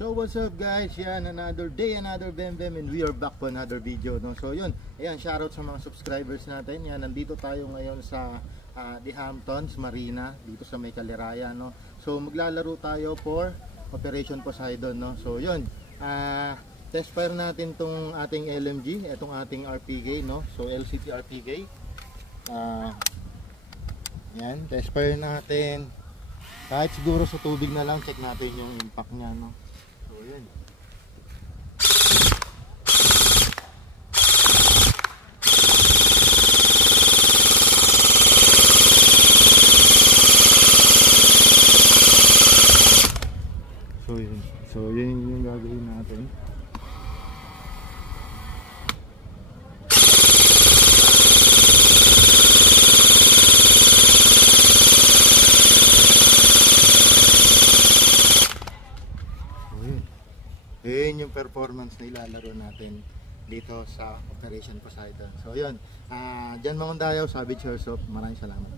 So what's up guys, yan, another day, another Bembem, and we are back for another video, no? So yun, ayan, shoutout sa mga subscribers natin. Yan, nandito tayo ngayon sa The Hamptons Marina, dito sa may Caliraya, no? So maglalaro tayo for Operation Poseidon, no? So yun, test fire natin tong ating LMG, itong ating RPK, no? So LCT RPK. Yan, test fire natin. Kahit siguro sa tubig na lang, check natin yung impact niya, no? So yun. So yun yung gagawin natin. Yun yung performance na ilalaro natin dito sa Operation Poseidon. So yun, Jan Mangundayaw, Savage Airsoft, maraming salamat.